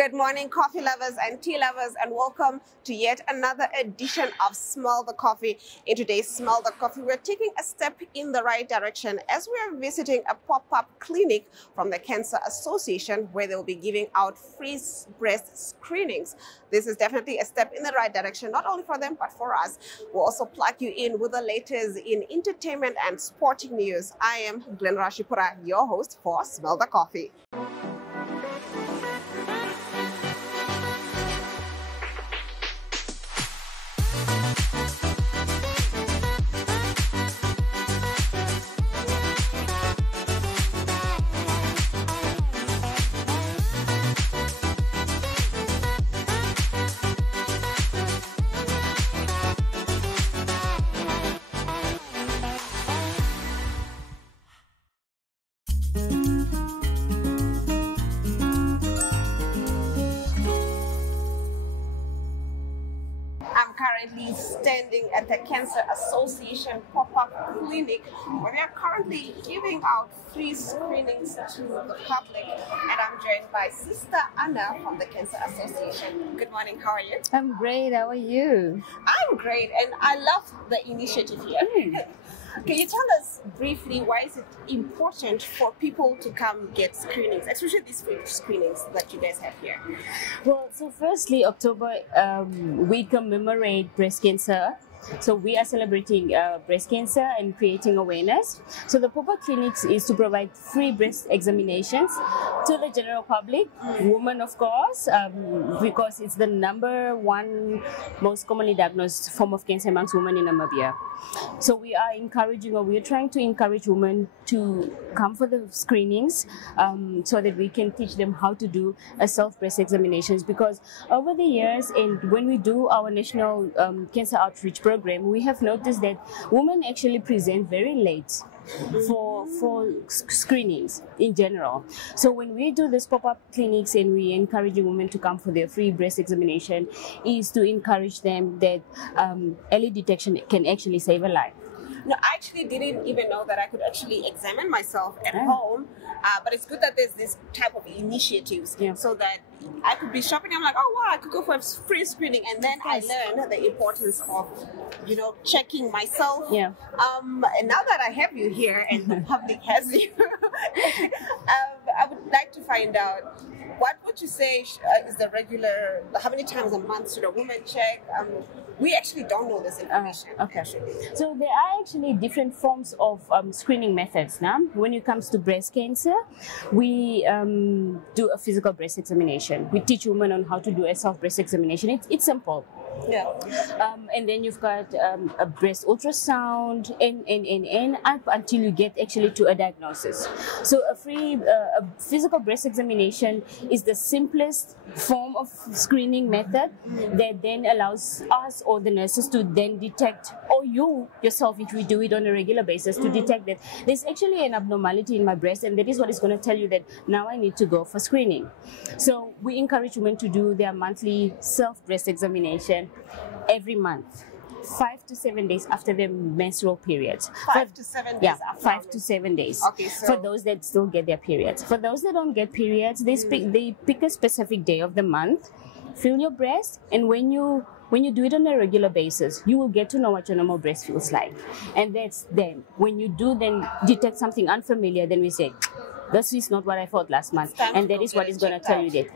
Good morning, coffee lovers and tea lovers, and welcome to yet another edition of Smell the Coffee. In today's Smell the Coffee, we're taking a step in the right direction as we are visiting a pop-up clinic from the Cancer Association where they will be giving out free breast screenings. This is definitely a step in the right direction, not only for them, but for us. We'll also plug you in with the latest in entertainment and sporting news. I am Glenn Rashipura, your host for Smell the Coffee. Currently standing at the Cancer Association pop-up clinic where we are currently giving out free screenings to the public, and I'm joined by Sister Anna from the Cancer Association. Good morning, how are you? I'm great, how are you? I'm great, and I love the initiative here. Can you tell us briefly why is it important for people to come get screenings, especially these free screenings that you guys have here? Well, so firstly, October, we commemorate breast cancer. So we are celebrating breast cancer and creating awareness. So the pop-up clinics is to provide free breast examinations to the general public, women of course, because it's the #1 most commonly diagnosed form of cancer amongst women in Namibia. So we are encouraging, or we are trying to encourage women to come for the screenings so that we can teach them how to do a self-breast examinations, because over the years and when we do our national cancer outreach program, we have noticed that women actually present very late for screenings in general. So when we do this pop-up clinics and we encourage women to come for their free breast examination, is to encourage them that early detection can actually save a life. No, I actually didn't even know that I could actually examine myself at home, but it's good that there's this type of initiatives so that I could be shopping. I'm like, oh wow, I could go for a free screening, and then I learned the importance of, checking myself. And now that I have you here and the public has you, I would like to find out, what would you say is the regular, how many times a month should a woman check? We actually don't know this information. So there are actually different forms of screening methods now. When it comes to breast cancer, we do a physical breast examination. We teach women on how to do a self-breast examination. It's simple. And then you've got a breast ultrasound and up until you get actually to a diagnosis. So a physical breast examination is the simplest form of screening method that then allows us or the nurses to then detect, or you yourself, if we do it on a regular basis, to detect that there's actually an abnormality in my breast, and that is what is going to tell you that now I need to go for screening. So we encourage women to do their monthly self-breast examination every month, 5 to 7 days after their menstrual periods. 5 to 7 days after. 5 to 7 days. Okay, so for those that still get their periods. For those that don't get periods, they pick a specific day of the month, feel your breast, and when you do it on a regular basis, you will get to know what your normal breast feels like. And that's then, when you do then detect something unfamiliar, then we say, this is not what I thought last month. And that is what is going to tell you that,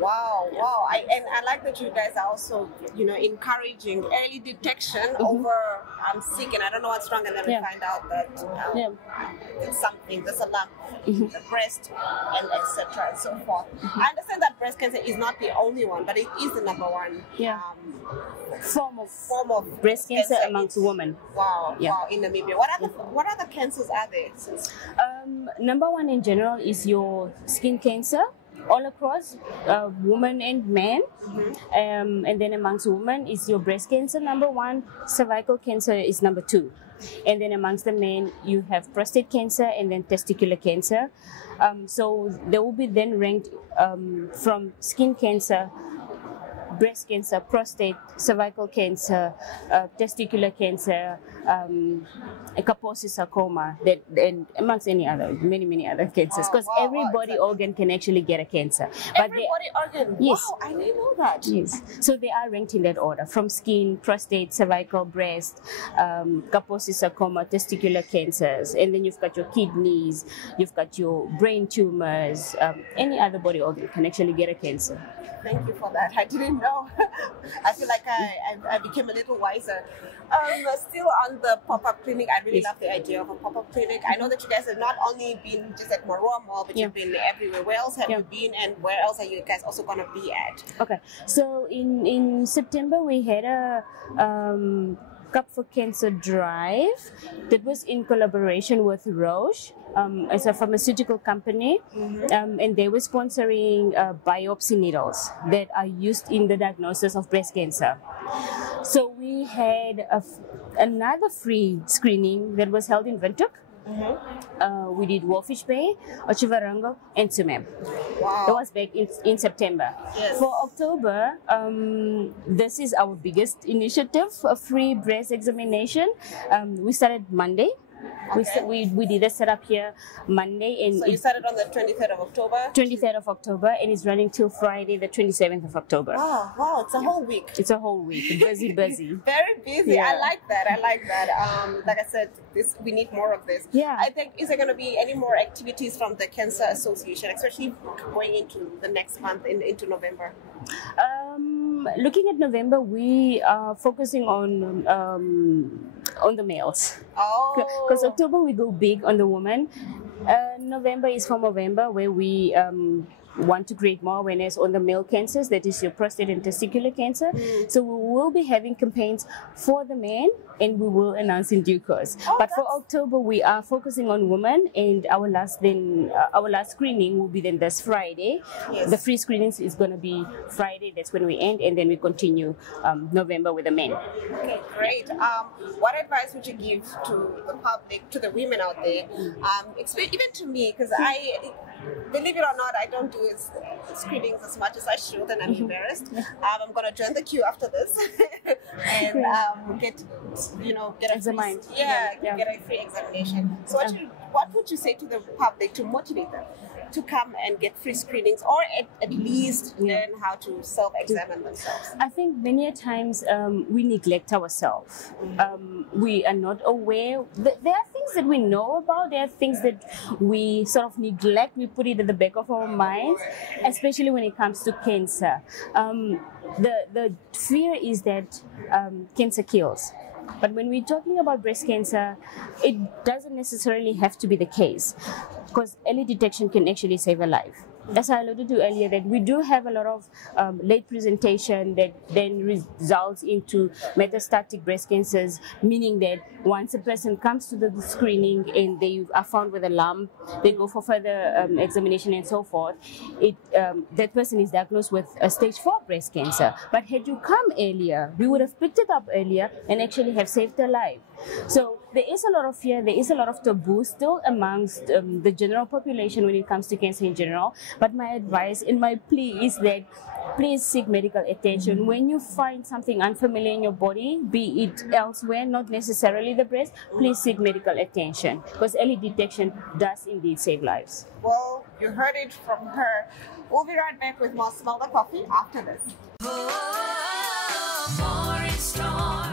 Wow. And I like that you guys are also, encouraging early detection over I'm sick and I don't know what's wrong, and then we find out that it's something, there's a lump in the breast, and etc. and so forth. I understand that breast cancer is not the only one, but it is the #1 form of breast cancer amongst women. Wow, in Namibia. What other cancers are there? #1 in general is your skin cancer, all across women and men, and then amongst women is your breast cancer #1, cervical cancer is #2, and then amongst the men you have prostate cancer and then testicular cancer. So they will be then ranked from skin cancer breast cancer, prostate, cervical cancer, testicular cancer, Kaposi sarcoma, and amongst many other cancers. Because every body organ can actually get a cancer. Every body organ? Yes. Wow, I didn't know that. Yes. So they are ranked in that order, from skin, prostate, cervical, breast, Kaposi sarcoma, testicular cancers, and then you've got your kidneys, you've got your brain tumors, any other body organ can actually get a cancer. Thank you for that. I didn't know. I feel like I became a little wiser. Still on the pop-up clinic, I really love the idea of a pop-up clinic. I know that you guys have not only been just at Marua Mall, but you've been everywhere. Where else have you been, and where else are you guys also going to be at? Okay, so in September we had a Cup for Cancer drive that was in collaboration with Roche. It's a pharmaceutical company, and they were sponsoring biopsy needles that are used in the diagnosis of breast cancer. So we had another free screening that was held in Windhoek. We did Walfish Bay, Otjiwarongo, and Tsumeb. Wow. That was back in September. Yes. For October, this is our biggest initiative, a free breast examination. We started Monday. Okay. We did a setup here Monday. And so you started on the 23rd of October? 23rd of October, and it's running till Friday, the 27th of October. Wow, it's a whole week. It's a whole week. Busy. Very busy. Yeah. I like that. Like I said, we need more of this. Yeah. I think, is there going to be any more activities from the Cancer Association, especially going into the next month, into November? Looking at November, we are focusing on the males. Oh. Because October we go big on the woman. November is for Movember, where we want to create more awareness on the male cancers, that is your prostate and testicular cancer. So we will be having campaigns for the men, and we will announce in due course. But for October, we are focusing on women, and our last screening will be then this Friday. Yes. The free screenings is going to be Friday. That's when we end, and then we continue November with the men. Okay, great. What advice would you give to the public, to the women out there, even to me, because believe it or not, I don't do screenings as much as I should, and I'm embarrassed. I'm going to join the queue after this and get a free examination. So what would you say to the public to motivate them to come and get free screenings, or at least learn how to self-examine themselves? I think many a times we neglect ourselves. We are not aware. There are things that we know about. There are things that we sort of neglect. We put it at the back of our minds, especially when it comes to cancer. The fear is that cancer kills. But when we're talking about breast cancer, it doesn't necessarily have to be the case, because early detection can actually save a life. As I alluded to earlier, that we do have a lot of late presentation that then results into metastatic breast cancers, meaning that once a person comes to the screening and they are found with a lump, they go for further examination and so forth, that person is diagnosed with a stage 4 breast cancer. But had you come earlier, we would have picked it up earlier and actually have saved their life. So there is a lot of fear, there is a lot of taboo still amongst the general population when it comes to cancer in general. But my advice and my plea is that please seek medical attention. When you find something unfamiliar in your body, be it elsewhere, not necessarily the breast, please seek medical attention, because early detection does indeed save lives. Well, you heard it from her. We'll be right back with more Smell the Coffee after this.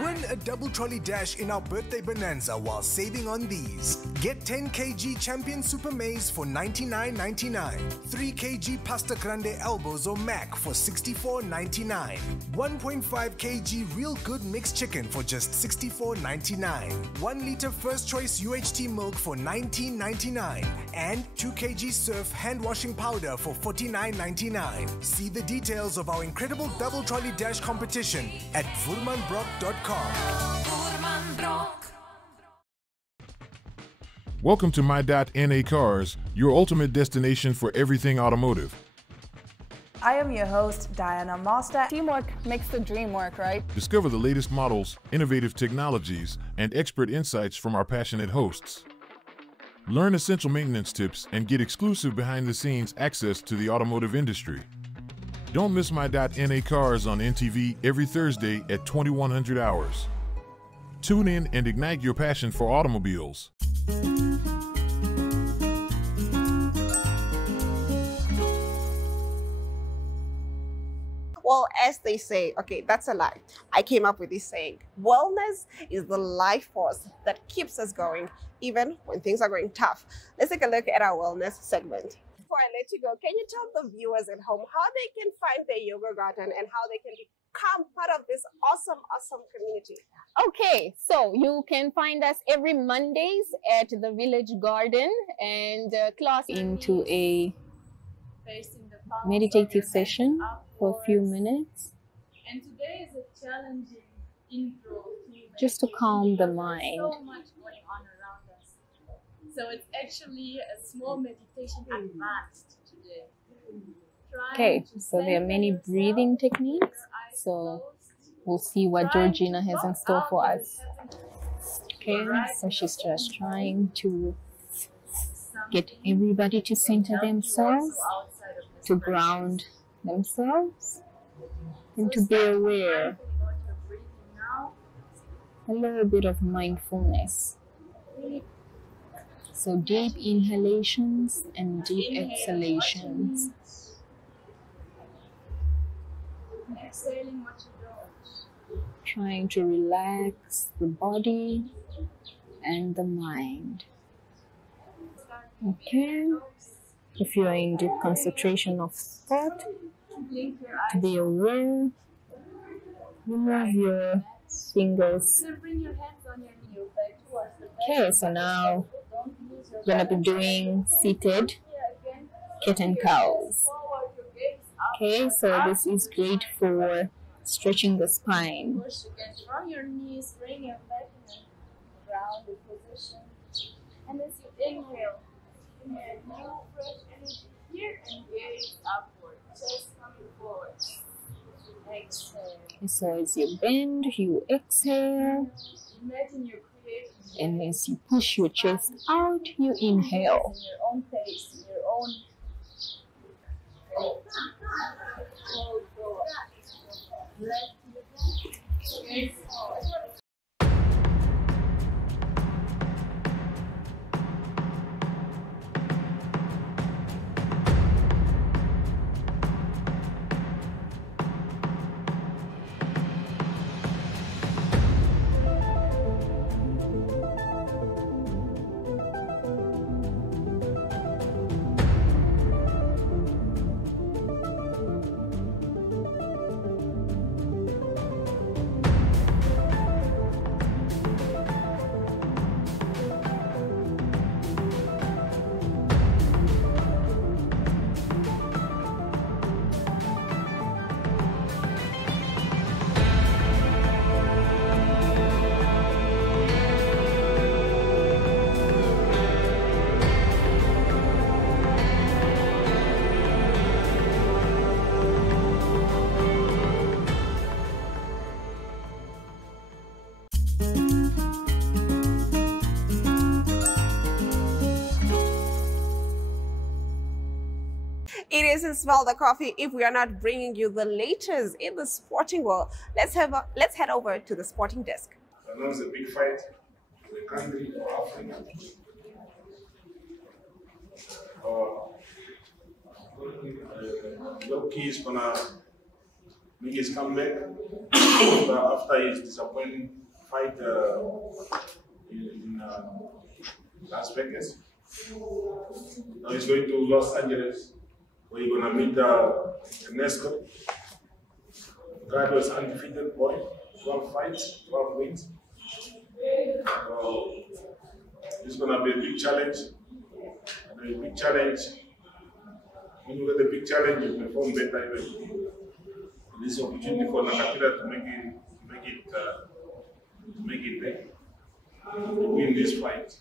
Win a double trolley dash in our birthday bonanza while saving on these. Get 10 kg Champion Super Maize for $99.99. 3 kg Pasta Grande Elbows or Mac for $64.99. 1.5 kg Real Good Mixed Chicken for just $64.99. 1 liter First Choice UHT milk for $19.99. And 2 kg Surf hand washing powder for $49.99. See the details of our incredible double trolley dash competition at VoermanBrock.com. Welcome to My.NA Cars, your ultimate destination for everything automotive. I am your host, Diana Master. Teamwork makes the dream work, right? Discover the latest models, innovative technologies, and expert insights from our passionate hosts. Learn essential maintenance tips and get exclusive behind-the-scenes access to the automotive industry. Don't miss my .NA Cars on NTV every Thursday at 2100 hours. Tune in and ignite your passion for automobiles. Well, as they say, okay, that's a lie. I came up with this saying, wellness is the life force that keeps us going, even when things are going tough. Let's take a look at our wellness segment. Before I let you go, can you tell the viewers at home how they can find their yoga garden and how they can become part of this awesome community? Okay, so you can find us every Mondays at the Village Garden, and class into a meditative session for a few minutes. And today is a challenging intro just to calm the mind. So much going on around us. So it's actually a small meditation advanced today. Okay, so there are many breathing techniques. So we'll see what Georgina has in store for us. Okay, so she's just trying to get everybody to center themselves, to ground themselves, and to be aware. A little bit of mindfulness. So deep inhalations and deep exhalations. Exhaling what you don't. Trying to relax the body and the mind. Okay. If you are in deep concentration of thought, to be aware, remove your fingers. Bring your hands on your knee, back towards the back. Okay, so now we're going to be doing seated cat and cows. Okay, so this is great for stretching the spine. Push again from your knees, bring your back in a grounded position. And as you inhale new fresh energy here and gaze upward, chest coming forward. Exhale. Okay, so as you bend, you exhale. Imagine you're creating And as you push your chest out, you inhale. in your own pace, in your own hold forward. Left to the gaze forward. It isn't Smell the Coffee if we are not bringing you the latest in the sporting world. Let's head over to the sporting desk. Announce a big fight in the country or Africa. Loki is gonna make his comeback after his disappointing fight in Las Vegas. Now he's going to Los Angeles, where he's gonna meet Ernesto. God was undefeated boy, 12 fights, 12 wins. So it's gonna be a big challenge. And a big challenge. When you get a big challenge, you perform better. This opportunity for Nakatira to make it there, to win this fight.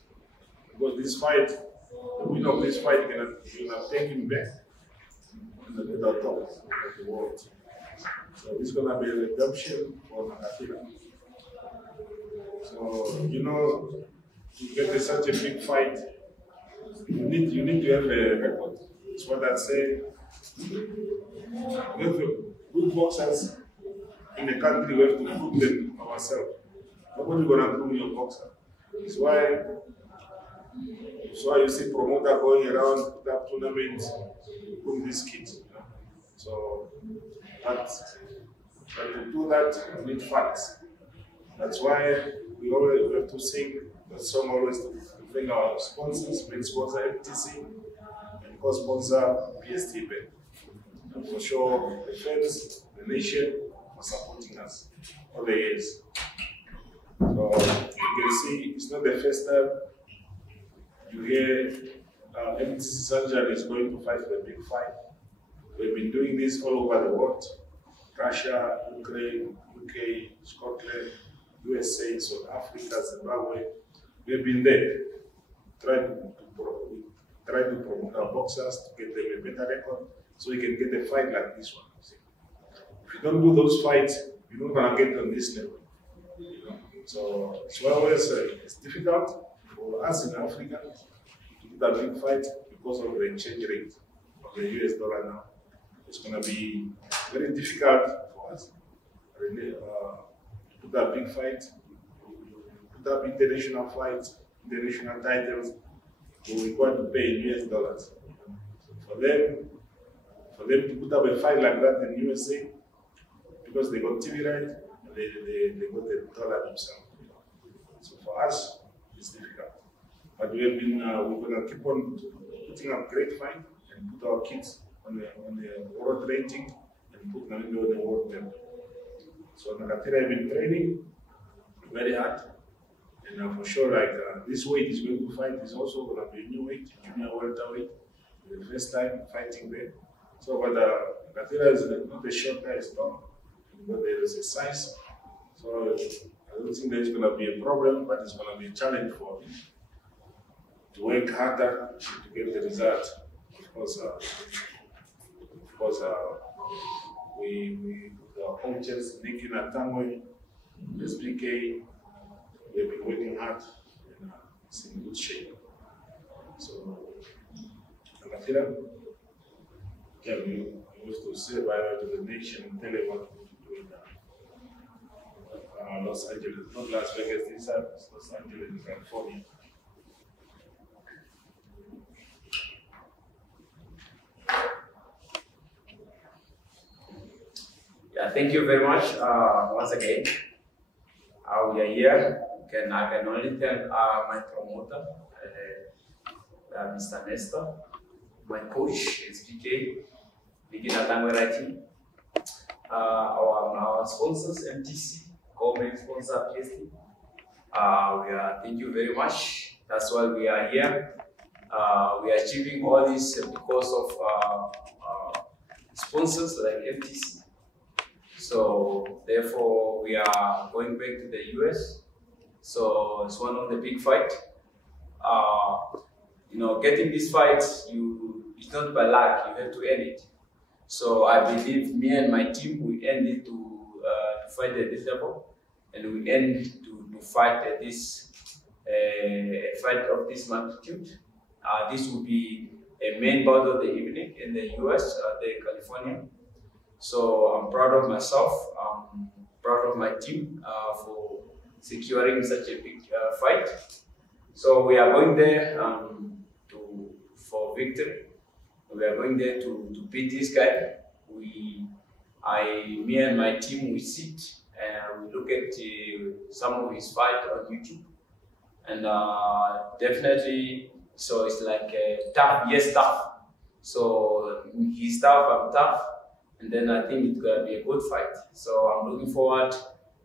Because this fight, the winner of this fight gonna take him back to the top of the world. So it's gonna be a redemption for Nakatira. So to get such a big fight, you need to have a record. That's what I say. We have good boxers in the country. We have to prove them ourselves. Nobody's gonna prove your boxer. That's why you see promoter going around that tournament, put these kids. You know? So, but to do that, we need facts. That's why we always have to sing the song always to thank our sponsors, main sponsor FTC, and co-sponsor PST Bank. And for sure, the fans, the nation, for supporting us all the years. So you can see it's not the first time you hear FTC Sanjay is going to fight for a big fight. We've been doing this all over the world. Russia, Ukraine, UK, Scotland, USA, South Africa, Zimbabwe. We've been there, trying to promote our boxers to get them a better record so we can get a fight like this one. If you don't do those fights, you're not going to get on this level. You know? So it's always it's difficult for us in Africa to do that big fight because of the exchange rate of the US dollar now. It's going to be very difficult for us to put that big fight, put up international fights, international titles. We require to pay in US dollars. For them to put up a fight like that in USA, because they got TV right, and they got the dollar themselves. So for us, it's difficult. But we have been, we're going to keep on putting up great fight and put our kids on the world rating and put Namibia on the world level. So Nakatira have been training very hard. And for sure, like this weight is going to fight is also going to be a new weight, junior welterweight. The first time fighting there. So, but Nakatira is not a short guy, it's long. But there is a size. So I don't think there's going to be a problem, but it's going to be a challenge for him to work harder to get the result. Of course, we our coaches, Nicky Natangwe, SBK, we've been working hard and it's in good shape. So, Nakatira, yeah, we used to say bye to the nation and tell them what we do in Los Angeles, not Las Vegas, this time it's Los Angeles, California. Yeah, thank you very much once again. We are here. I can only thank my promoter, Mr. Nestor, my coach, SPK, Nicky Natangwe Writing, our sponsors, MTC, co-main sponsor, PST. Thank you very much. That's why we are here. We are achieving all this because of sponsors like FTC. So therefore, we are going back to the US. So it's one of the big fights. Getting this fight, it's not by luck. You have to earn it. So I believe me and my team, we earned it to fight at this level, and we earned to fight at this fight of this magnitude. This will be a main bout of the evening in the US, in California. So I'm proud of myself, I'm proud of my team for securing such a big fight. So we are going there for victory. We are going there to beat this guy. Me and my team, we sit and we look at some of his fight on YouTube. And definitely, so it's like tough, yes, tough. So he's tough, I'm tough. And then I think it's going to be a good fight. So I'm looking forward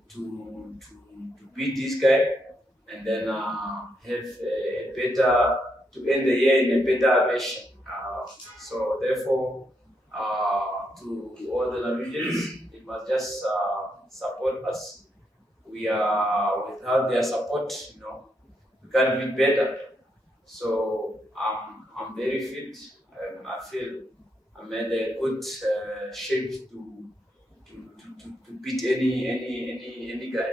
to beat this guy and then have to end the year in a better version. So therefore, to all the Namibians, they must just support us. We are, without their support, we can't be better. So I'm very fit. I feel I'm in a good shape to beat any guy.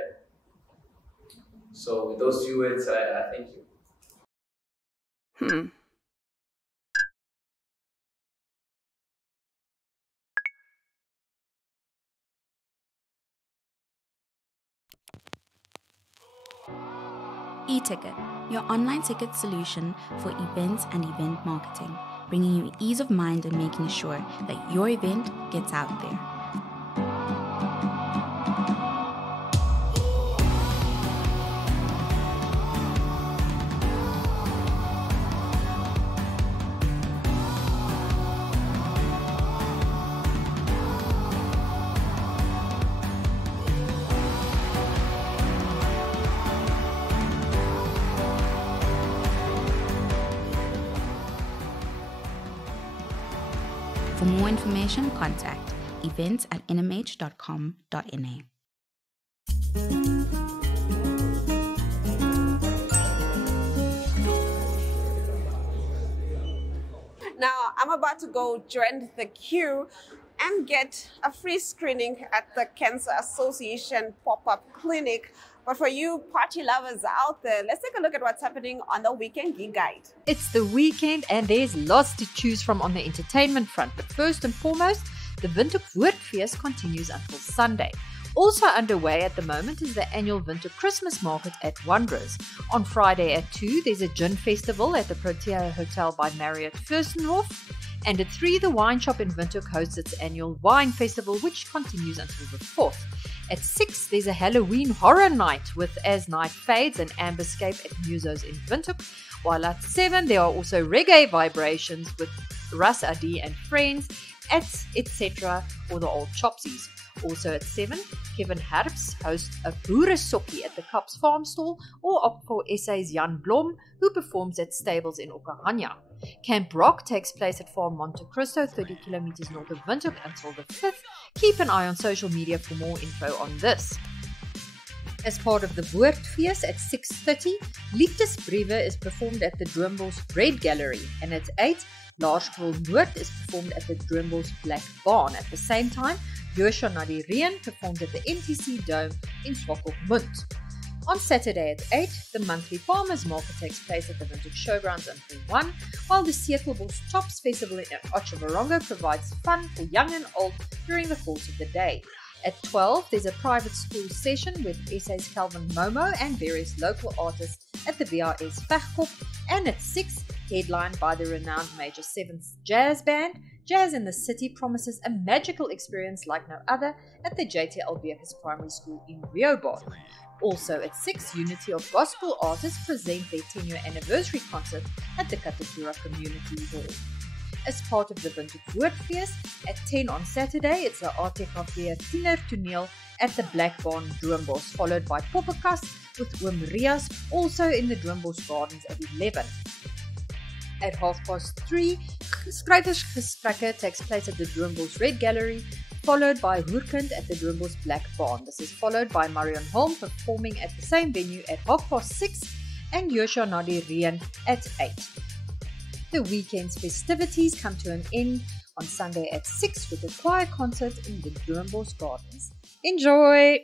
So with those few words, I thank you. eTicket, your online ticket solution for events and event marketing, bringing you ease of mind and making sure that your event gets out there. For more information, contact events@nmh.com.na. Now, I'm about to go join the queue and get a free screening at the Cancer Association pop-up clinic. But for you party lovers out there, let's take a look at what's happening on the Weekend Gig Guide. It's the weekend and there's lots to choose from on the entertainment front. But first and foremost, the Windhoek Woordfeest continues until Sunday. Also underway at the moment is the annual Windhoek Christmas Market at Wanderers. On Friday at 2, there's a gin festival at the Protea Hotel by Marriott Fürstenhof. And at 3, the wine shop in Windhoek hosts its annual wine festival, which continues until the 4th. At 6, there's a Halloween horror night with As Night Fades and Ambuscape at Musos in Windhoek. While at 7, there are also reggae vibrations with Russ Adi and friends at etc. or the Old Chopsies. Also at 7, Kevin Herbst hosts a boeresokkie at the Kaps Farm Stall, or opt for SA's Jan Blom, who performs at stables in Okahanya. Camp Rock takes place at Farm Monte Cristo, 30 kilometers north of Windhoek, until the 5th. Keep an eye on social media for more info on this. As part of the Woordfeest at 6:30, Liefdesbriewe is performed at the Droombos Red Gallery, and at 8, Laerskool Noord is performed at the Droombos Black Barn. At the same time, Joshua Nadireen performs at the NTC Dome in Swakopmund. On Saturday at 8, the monthly Farmers Market takes place at the Windhoek Showgrounds until 1, while the Sekelbos Chops Festival in Otjiwarongo provides fun for young and old during the course of the day. At 12, there's a private school session with SA's Calvin Momo and various local artists at the VRS Vegkop. And at 6, headlined by the renowned Major 7th Jazz Band, Jazz in the City promises a magical experience like no other at the JTL Bekus Primary School in Riobot. Also at 6, Unity of Gospel Artists present their 10-year anniversary concert at the Katatura Community Hall. As part of the Windhoek Woordfeest, at 10 on Saturday, it's the ATKV Tiener Toneel at the Black Barn Droombos, followed by Poppenkast with Oom Rias, also in the Droombos Gardens at 11. At 3:30, Skrywersgesprekke takes place at the Droombos Red Gallery, followed by Hoerkind at the Droombos Black Barn. This is followed by Marion Holm performing at the same venue at 6:30 and Joshua Nadireen at 8. The weekend's festivities come to an end on Sunday at 6 with a choir concert in the Droombos Gardens. Enjoy!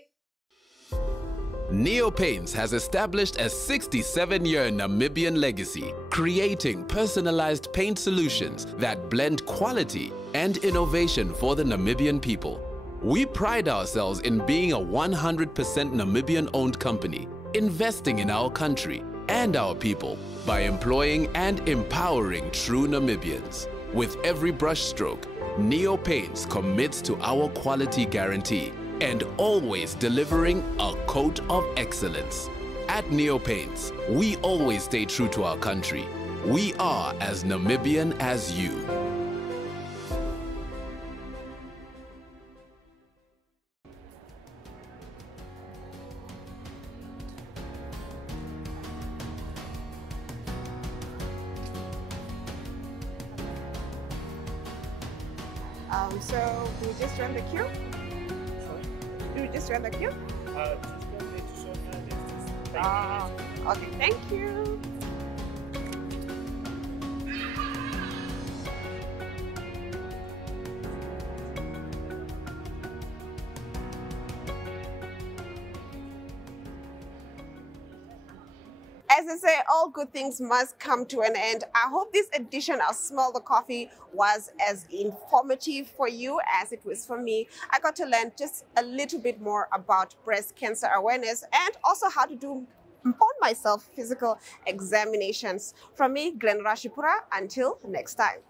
Neo Paints has established a 67-year Namibian legacy, creating personalized paint solutions that blend quality and innovation for the Namibian people. We pride ourselves in being a 100% Namibian-owned company, investing in our country and our people by employing and empowering true Namibians. With every brushstroke, Neo Paints commits to our quality guarantee and always delivering a coat of excellence. At Neo Paints, we always stay true to our country. We are as Namibian as you. So we just run the queue? Do we just run the queue? Okay, thank you. As I say, all good things must come to an end. I hope this edition of Smell the Coffee was as informative for you as it was for me. I got to learn just a little bit more about breast cancer awareness and also how to do on myself physical examinations. From me, Glenn Rashipura, until next time.